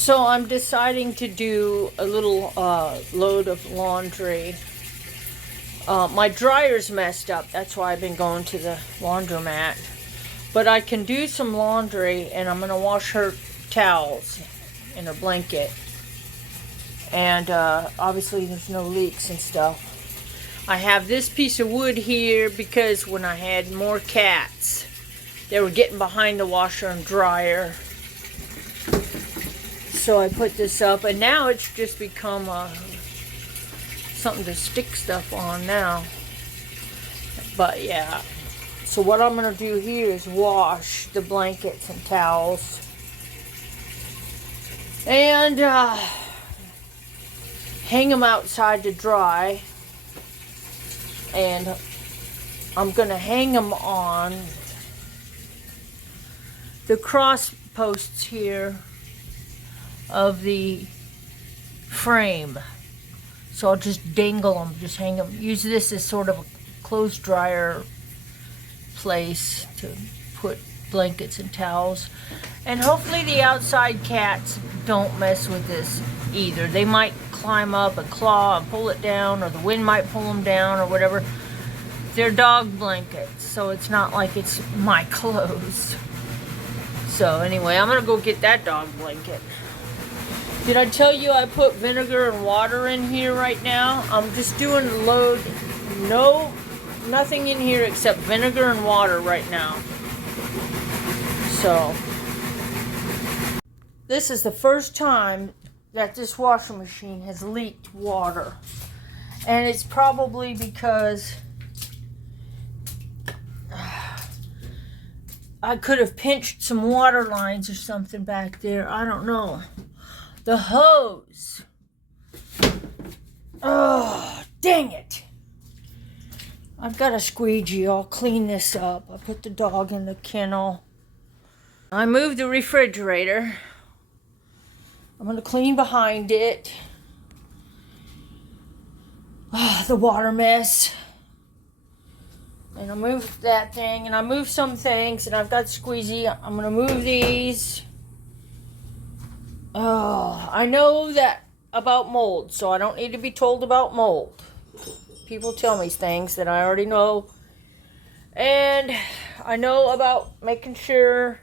So I'm deciding to do a little load of laundry. My dryer's messed up. That's why I've been going to the laundromat. But I can do some laundry, and I'm going to wash her towels and her blanket. And obviously there's no leaks and stuff. I have this piece of wood here because when I had more cats, they were getting behind the washer and dryer. So I put this up, and now it's just become something to stick stuff on now. But yeah, so what I'm going to do here is wash the blankets and towels. And hang them outside to dry. And I'm going to hang them on the cross posts here of the frame. So I'll just dangle them, just hang them. Use this as sort of a clothes dryer place to put blankets and towels. And hopefully the outside cats don't mess with this either. They might climb up and claw and pull it down, or the wind might pull them down or whatever. They're dog blankets, so it's not like it's my clothes. So anyway, I'm gonna go get that dog blanket. Did I tell you I put vinegar and water in here right now? I'm just doing a load. Nothing in here except vinegar and water right now. So this is the first time that this washing machine has leaked water. And it's probably because I could have pinched some water lines or something back there. I don't know. The hose. Oh, dang it. I've got a squeegee. I'll clean this up. I put the dog in the kennel. I moved the refrigerator. I'm going to clean behind it. Oh, the water mess. And I moved that thing, and I moved some things, and I've got squeegee. I'm going to move these. Oh, I know that about mold, so I don't need to be told about mold. People tell me things that I already know. And I know about making sure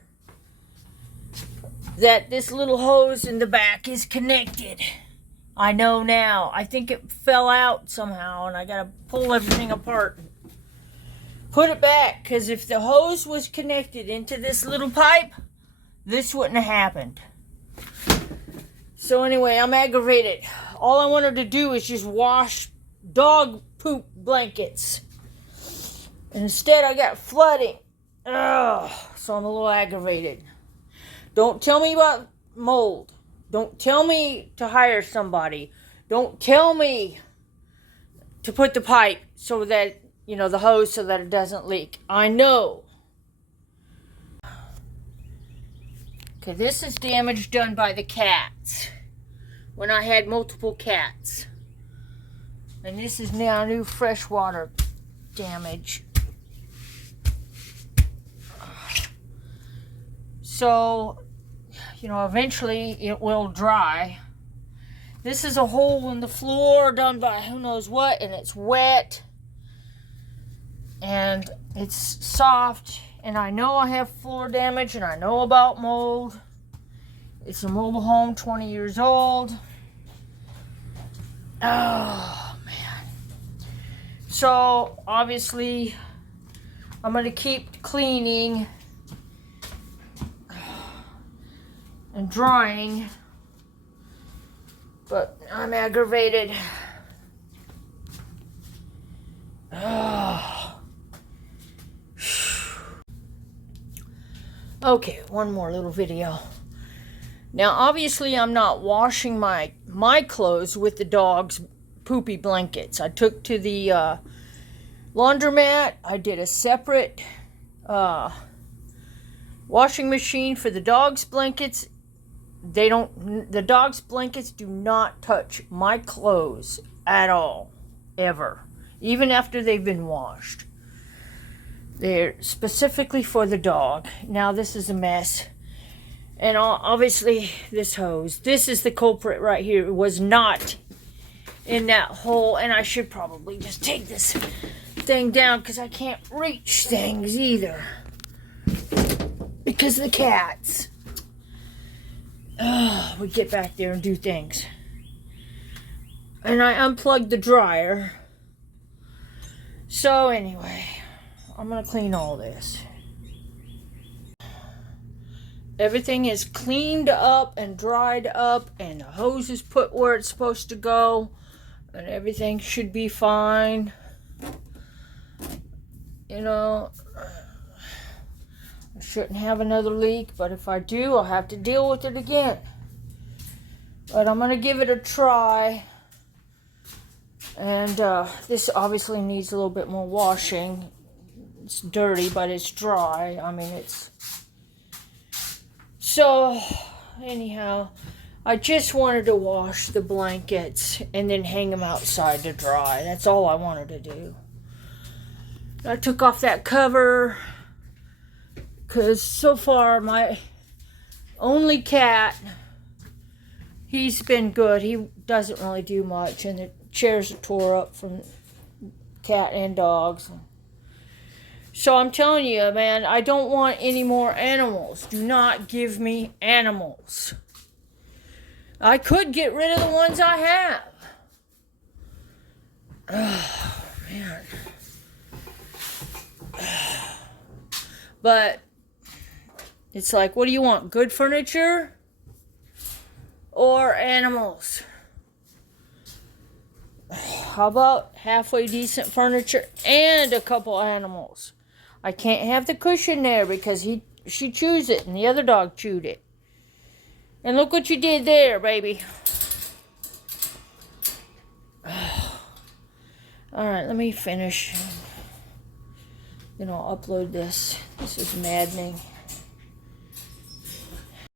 that this little hose in the back is connected. I know now. I think it fell out somehow, and I gotta pull everything apart and put it back, because if the hose was connected into this little pipe, this wouldn't have happened. So anyway, I'm aggravated. All I wanted to do is just wash dog poop blankets. And instead I got flooding. Ugh, so I'm a little aggravated. Don't tell me about mold. Don't tell me to hire somebody. Don't tell me to put the pipe so that, the hose so that it doesn't leak. I know. Okay, this is damage done by the cats when I had multiple cats. And this is now new freshwater damage. So, eventually it will dry. This is a hole in the floor done by who knows what, and it's wet. And it's soft. And I know I have floor damage, and I know about mold. It's a mobile home, 20 years old. Oh, man. So, obviously, I'm going to keep cleaning and drying, but I'm aggravated. Okay, one more little video. Now, obviously, I'm not washing my clothes with the dog's poopy blankets. I took to the laundromat. I did a separate washing machine for the dog's blankets. The dog's blankets do not touch my clothes at all, ever, even after they've been washed. They're specifically for the dog. Now this is a mess. And obviously this hose. This is the culprit right here. It was not in that hole. And I should probably just take this thing down because I can't reach things either. Because of the cats. Oh, we get back there and do things. And I unplugged the dryer. So anyway, I'm going to clean all this. Everything is cleaned up and dried up, and the hose is put where it's supposed to go, and everything should be fine. You know, I shouldn't have another leak, but if I do, I'll have to deal with it again. But I'm going to give it a try. And this obviously needs a little bit more washing. It's dirty, but it's dry. I mean, it's... So, anyhow, I just wanted to wash the blankets and then hang them outside to dry. That's all I wanted to do. I took off that cover because so far my only cat, he's been good. He doesn't really do much, and the chairs are tore up from cat and dogs. So I'm telling you, man, I don't want any more animals. Do not give me animals. I could get rid of the ones I have. Oh, man. But it's like, what do you want? Good furniture or animals? How about halfway decent furniture and a couple animals? I can't have the cushion there because she chews it and the other dog chewed it. And look what you did there, baby. Alright, let me finish. Then I'll upload this. This is maddening.